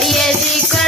María Rico.